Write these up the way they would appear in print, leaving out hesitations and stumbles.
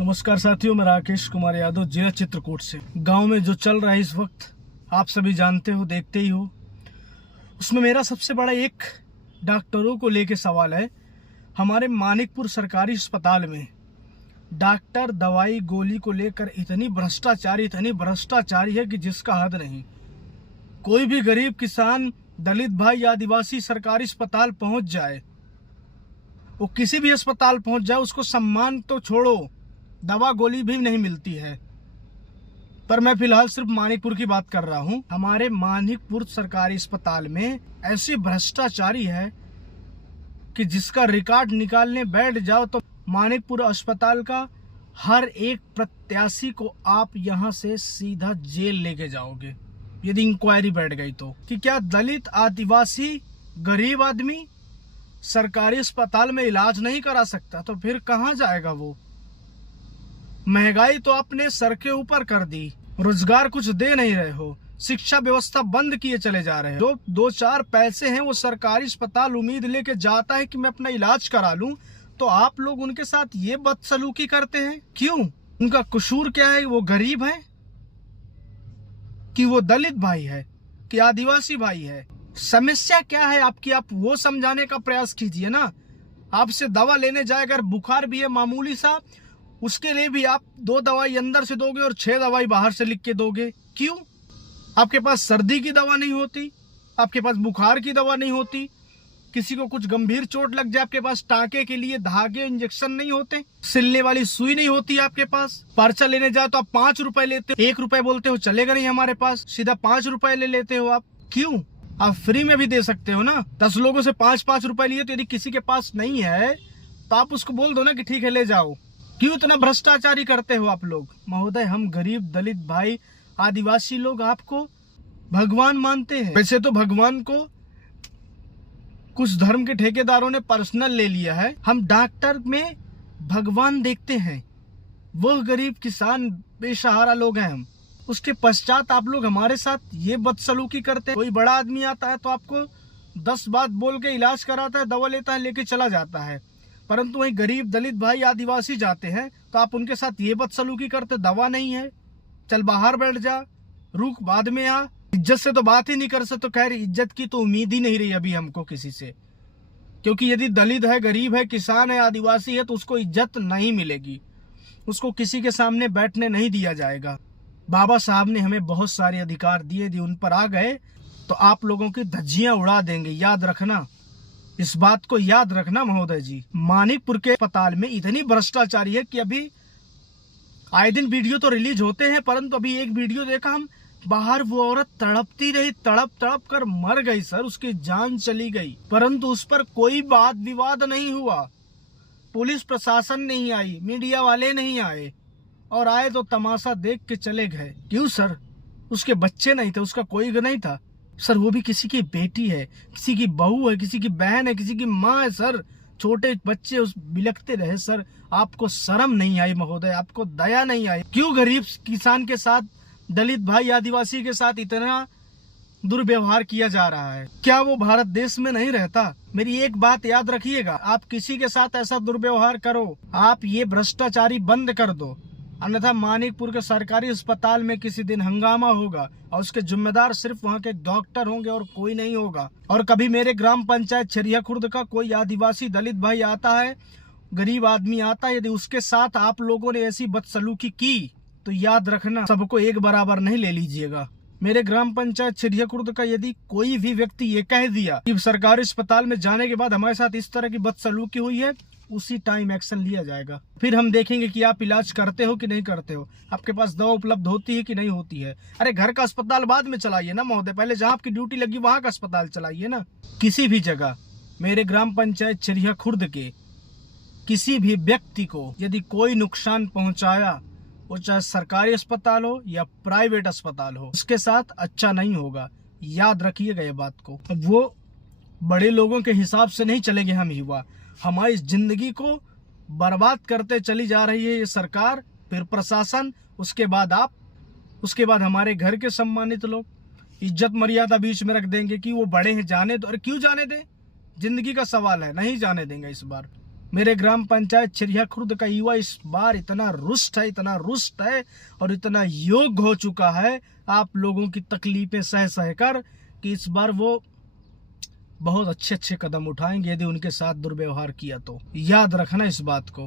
नमस्कार साथियों, मैं राकेश कुमार यादव जिला चित्रकूट से। गांव में जो चल रहा है इस वक्त आप सभी जानते हो, देखते ही हो। उसमें मेरा सबसे बड़ा एक डॉक्टरों को लेके सवाल है। हमारे मानिकपुर सरकारी अस्पताल में डॉक्टर दवाई गोली को लेकर इतनी भ्रष्टाचारी है कि जिसका हद नहीं। कोई भी गरीब किसान, दलित भाई, आदिवासी सरकारी अस्पताल पहुंच जाए, वो किसी भी अस्पताल पहुंच जाए, उसको सम्मान तो छोड़ो, दवा गोली भी नहीं मिलती है। पर मैं फिलहाल सिर्फ मानिकपुर की बात कर रहा हूं। हमारे मानिकपुर सरकारी अस्पताल में ऐसी भ्रष्टाचारी है कि जिसका रिकॉर्ड निकालने बैठ जाओ तो मानिकपुर अस्पताल का हर एक प्रत्याशी को आप यहां से सीधा जेल लेके जाओगे यदि इंक्वायरी बैठ गई तो। कि क्या दलित, आदिवासी, गरीब आदमी सरकारी अस्पताल में इलाज नहीं करा सकता तो फिर कहां जाएगा वो? महंगाई तो आपने सर के ऊपर कर दी, रोजगार कुछ दे नहीं रहे हो, शिक्षा व्यवस्था बंद किए चले जा रहे हो। जो 2-4 पैसे हैं वो सरकारी अस्पताल उम्मीद लेके जाता है कि मैं अपना इलाज करा लूं, तो आप लोग उनके साथ ये बदसलूकी करते हैं। क्यों? उनका कसूर क्या है? वो गरीब है कि वो दलित भाई है कि आदिवासी भाई है? समस्या क्या है आपकी? आप वो समझाने का प्रयास कीजिए ना। आपसे दवा लेने जाए, अगर बुखार भी है मामूली सा, उसके लिए भी आप 2 दवाई अंदर से दोगे और 6 दवाई बाहर से लिख के दोगे। क्यों? आपके पास सर्दी की दवा नहीं होती, आपके पास बुखार की दवा नहीं होती, किसी को कुछ गंभीर चोट लग जाए आपके पास टाँके के लिए धागे, इंजेक्शन नहीं होते, सिलने वाली सुई नहीं होती आपके पास। पर्चा लेने जाए तो आप 5 रुपए लेते हो, 1 रुपए बोलते हो चलेगा नहीं हमारे पास, सीधा 5 रुपए ले लेते हो आप। क्यों? आप फ्री में भी दे सकते हो ना। 10 लोगों से 5-5 रुपए लिए, तो यदि किसी के पास नहीं है तो आप उसको बोल दो ना कि ठीक है ले जाओ। क्यों इतना भ्रष्टाचारी करते हो आप लोग? महोदय, हम गरीब, दलित भाई, आदिवासी लोग आपको भगवान मानते हैं। वैसे तो भगवान को कुछ धर्म के ठेकेदारों ने पर्सनल ले लिया है। हम डॉक्टर में भगवान देखते हैं। वो गरीब किसान, बेसहारा लोग हैं हम। उसके पश्चात आप लोग हमारे साथ ये बदसलूकी करते हैं। कोई बड़ा आदमी आता है तो आपको 10 बात बोल के इलाज कराता है, दवा लेता है, लेके चला जाता है। परंतु वहीं गरीब, दलित भाई, आदिवासी जाते हैं तो आप उनके साथ ये बदसलूकी करते। दवा नहीं है, चल बाहर बैठ जा, रुक बाद में आ। इज्जत से तो बात ही नहीं कर सकते। तो खैर, इज्जत की तो उम्मीद ही नहीं रही अभी हमको किसी से, क्योंकि यदि दलित है, गरीब है, किसान है, आदिवासी है तो उसको इज्जत नहीं मिलेगी, उसको किसी के सामने बैठने नहीं दिया जाएगा। बाबा साहब ने हमें बहुत सारे अधिकार दिए, यदि उन पर आ गए तो आप लोगों की धज्जियां उड़ा देंगे। याद रखना, इस बात को याद रखना महोदय जी। मानिकपुर के अस्पताल में इतनी भ्रष्टाचारी है कि अभी आए दिन वीडियो तो रिलीज होते हैं, परंतु अभी एक वीडियो देखा हम, बाहर वो औरत तड़पती रही, तड़प कर मर गई सर, उसकी जान चली गई, परंतु उस पर कोई वाद विवाद नहीं हुआ। पुलिस प्रशासन नहीं आई, मीडिया वाले नहीं आए, और आए तो तमाशा देख के चले गए। क्यों सर? उसके बच्चे नहीं थे, उसका कोई नहीं था सर। वो भी किसी की बेटी है, किसी की बहू है, किसी की बहन है, किसी की माँ है सर। छोटे बच्चे उस बिलखते रहे सर। आपको शर्म नहीं आई महोदय? आपको दया नहीं आई? क्यों गरीब किसान के साथ, दलित भाई, आदिवासी के साथ इतना दुर्व्यवहार किया जा रहा है? क्या वो भारत देश में नहीं रहता? मेरी एक बात याद रखिएगा, आप किसी के साथ ऐसा दुर्व्यवहार करो, आप ये भ्रष्टाचारी बंद कर दो, अन्यथा मानिकपुर के सरकारी अस्पताल में किसी दिन हंगामा होगा और उसके जिम्मेदार सिर्फ वहाँ के डॉक्टर होंगे और कोई नहीं होगा। और कभी मेरे ग्राम पंचायत छरिया खुर्द का कोई आदिवासी, दलित भाई आता है, गरीब आदमी आता है, यदि उसके साथ आप लोगों ने ऐसी बदसलूकी की तो याद रखना, सबको एक बराबर नहीं ले लीजिएगा। मेरे ग्राम पंचायत छरिया खुर्द का यदि कोई भी व्यक्ति ये कह दिया कि सरकारी अस्पताल में जाने के बाद हमारे साथ इस तरह की बदसलूकी हुई है, उसी टाइम एक्शन लिया जाएगा। फिर हम देखेंगे कि आप इलाज करते हो कि नहीं करते हो, आपके पास दवा उपलब्ध होती है कि नहीं होती है। अरे घर का अस्पताल बाद में चलाइए ना महोदय, पहले जहां आपकी ड्यूटी लगी वहां का अस्पताल चलाइए ना। किसी भी जगह मेरे ग्राम पंचायत छरिया खुर्द के किसी भी व्यक्ति को यदि कोई नुकसान पहुंचाया, वो चाहे सरकारी अस्पताल हो या प्राइवेट अस्पताल हो, उसके साथ अच्छा नहीं होगा। याद रखिएगा ये बात को। अब वो बड़े लोगों के हिसाब से नहीं चलेंगे हम युवा। हमारी जिंदगी को बर्बाद करते चली जा रही है ये सरकार, फिर प्रशासन, उसके बाद आप, उसके बाद हमारे घर के सम्मानित लोग। इज्जत मर्यादा बीच में रख देंगे कि वो बड़े हैं, जाने दो। अरे क्यों जाने दें? जिंदगी का सवाल है, नहीं जाने देंगे इस बार। मेरे ग्राम पंचायत चिरिया खुर्द का युवा इस बार इतना रुष्ट है और इतना योग्य हो चुका है आप लोगों की तकलीफें सह सह कर कि इस बार वो बहुत अच्छे कदम उठाएंगे यदि उनके साथ दुर्व्यवहार किया तो। याद रखना इस बात को।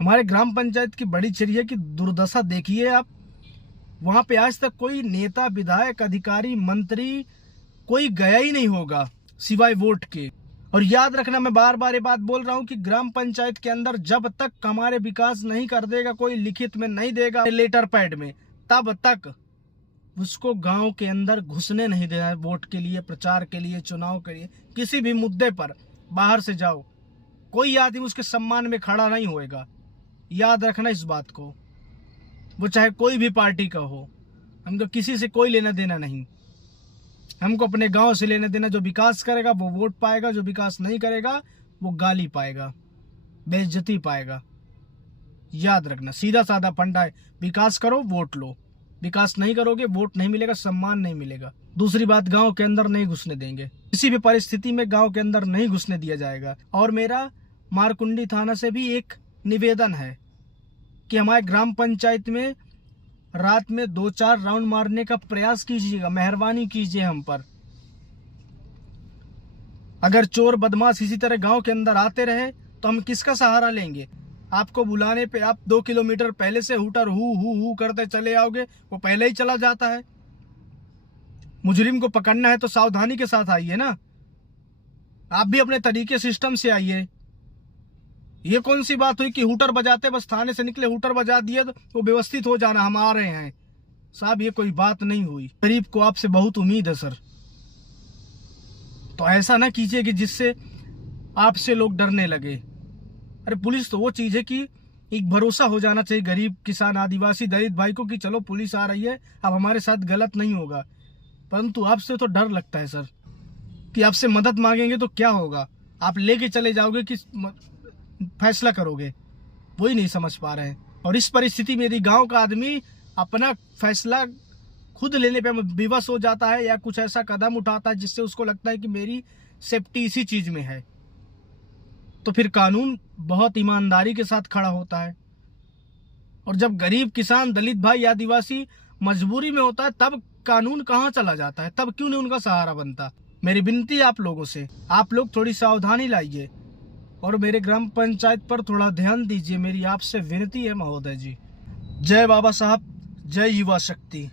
हमारे ग्राम पंचायत की बड़ी चिरिया की दुर्दशा देखिए आप। वहां पे आज तक कोई नेता, विधायक, अधिकारी, मंत्री कोई गया ही नहीं होगा सिवाय वोट के। और याद रखना, मैं बार बार ये बात बोल रहा हूं कि ग्राम पंचायत के अंदर जब तक हमारे विकास नहीं कर देगा, कोई लिखित में नहीं देगा लेटर पैड में, तब तक उसको गांव के अंदर घुसने नहीं देना है। वोट के लिए, प्रचार के लिए, चुनाव के लिए, किसी भी मुद्दे पर बाहर से जाओ, कोई आदमी उसके सम्मान में खड़ा नहीं होएगा। याद रखना इस बात को। वो चाहे कोई भी पार्टी का हो, हमको किसी से कोई लेना देना नहीं। हमको अपने गांव से लेना देना। जो विकास करेगा वो वोट पाएगा, जो विकास नहीं करेगा वो गाली पाएगा, बेइज्जती पाएगा। याद रखना, सीधा साधा फंडा है। विकास करो, वोट लो। विकास नहीं करोगे, वोट नहीं मिलेगा, सम्मान नहीं मिलेगा। दूसरी बात, गांव के अंदर नहीं घुसने देंगे, किसी भी परिस्थिति में गांव के अंदर नहीं घुसने दिया जाएगा। और मेरा मारकुंडी थाना से भी एक निवेदन है कि हमारे ग्राम पंचायत में रात में 2-4 राउंड मारने का प्रयास कीजिएगा, मेहरबानी कीजिए हम पर। अगर चोर बदमाश इसी तरह गांव के अंदर आते रहे तो हम किसका सहारा लेंगे? आपको बुलाने पे आप 2 किलोमीटर पहले से हुटर हु करते चले आओगे, वो पहले ही चला जाता है। मुजरिम को पकड़ना है तो सावधानी के साथ आइए ना, आप भी अपने तरीके सिस्टम से आइए। ये कौन सी बात हुई कि हुटर बजाते, बस थाने से निकले हुटर बजा दिए तो वो व्यवस्थित हो जाना, हम आ रहे हैं साहब, ये कोई बात नहीं हुई। गरीब को आपसे बहुत उम्मीद है सर, तो ऐसा ना कीजिए कि जिससे आपसे लोग डरने लगे। अरे पुलिस तो वो चीज है कि एक भरोसा हो जाना चाहिए गरीब, किसान, आदिवासी, दलित भाई को कि चलो पुलिस आ रही है, अब हमारे साथ गलत नहीं होगा। परंतु आपसे तो डर लगता है सर कि आपसे मदद मांगेंगे तो क्या होगा, आप लेके चले जाओगे कि फैसला करोगे, वही नहीं समझ पा रहे हैं। और इस परिस्थिति में यदि गांव का आदमी अपना फैसला खुद लेने पे विवश हो जाता है या कुछ ऐसा कदम उठाता है जिससे उसको लगता है कि मेरी सेफ्टी इसी चीज में है, तो फिर कानून बहुत ईमानदारी के साथ खड़ा होता है। और जब गरीब, किसान, दलित भाई, आदिवासी मजबूरी में होता है तब कानून कहाँ चला जाता है, तब क्यों नहीं उनका सहारा बनता। मेरी विनती है आप लोगों से, आप लोग थोड़ी सावधानी लाइए और मेरे ग्राम पंचायत पर थोड़ा ध्यान दीजिए, मेरी आपसे विनती है महोदय जी। जय बाबा साहब, जय युवा शक्ति।